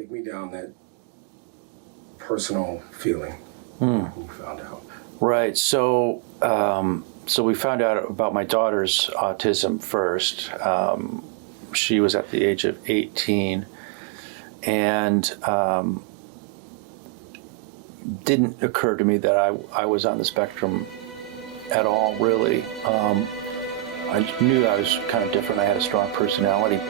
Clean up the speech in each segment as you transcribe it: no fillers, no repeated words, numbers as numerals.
Take me down that personal feeling Hmm. when you found out. Right. So we found out about my daughter's autism first. She was at the age of 18, and didn't occur to me that I was on the spectrum at all, really. I knew I was kind of different. I had a strong personality.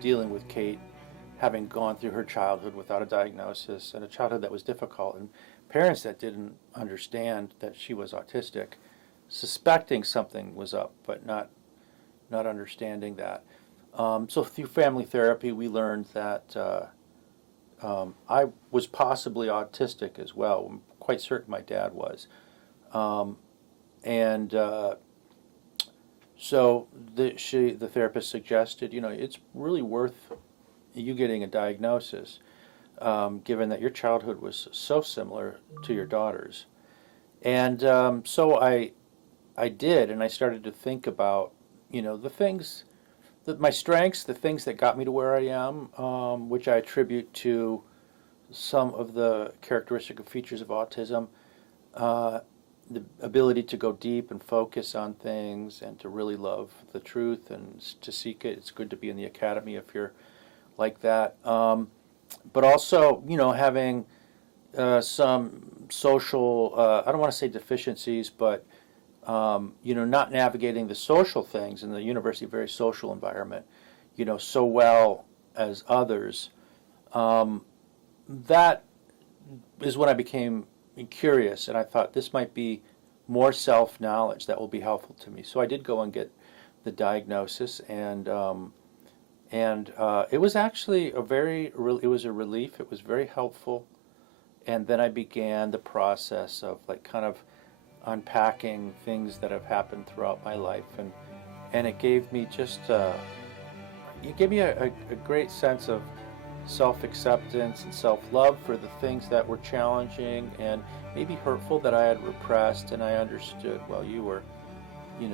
Dealing with Kate, having gone through her childhood without a diagnosis and a childhood that was difficult, and parents that didn't understand that she was autistic, suspecting something was up, but not understanding that. So through family therapy, we learned that I was possibly autistic as well. I'm quite certain my dad was. And So the therapist suggested, it's really worth you getting a diagnosis, given that your childhood was so similar to your daughter's. And so I did, and I started to think about, the things, my strengths, the things that got me to where I am, which I attribute to some of the characteristic features of autism. The ability to go deep and focus on things and to really love the truth and to seek it. It's good to be in the academy if you're like that. But also, having some social, I don't want to say deficiencies, but, not navigating the social things in the university, very social environment, so well as others. That is when I became curious, and I thought this might be more self-knowledge that will be helpful to me. So I did go and get the diagnosis, and it was actually it was a relief. It was very helpful, and then I began the process of kind of unpacking things that have happened throughout my life, and it gave me a great sense of self-acceptance and self-love for the things that were challenging and maybe hurtful that I had repressed, and I understood, well, you were an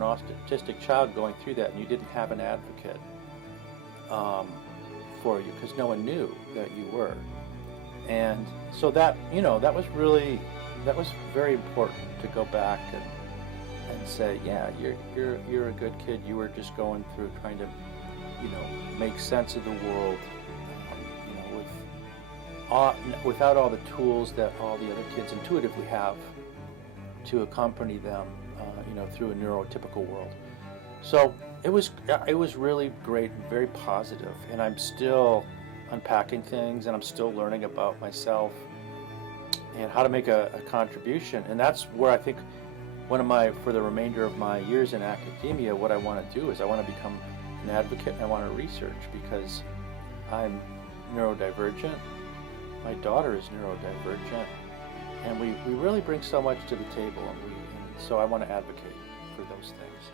autistic child going through that, and you didn't have an advocate for you because no one knew that you were. And so that that was very important to go back and say, yeah, you're a good kid. You were just going through trying to make sense of the world, without all the tools that all the other kids intuitively have to accompany them, through a neurotypical world. So it was really great and very positive, and I'm still unpacking things, and I'm still learning about myself and how to make a contribution. And that's where I think for the remainder of my years in academia, what I want to do is I want to become an advocate, and I want to research, because I'm neurodivergent. My daughter is neurodivergent, and we really bring so much to the table, and so I want to advocate for those things.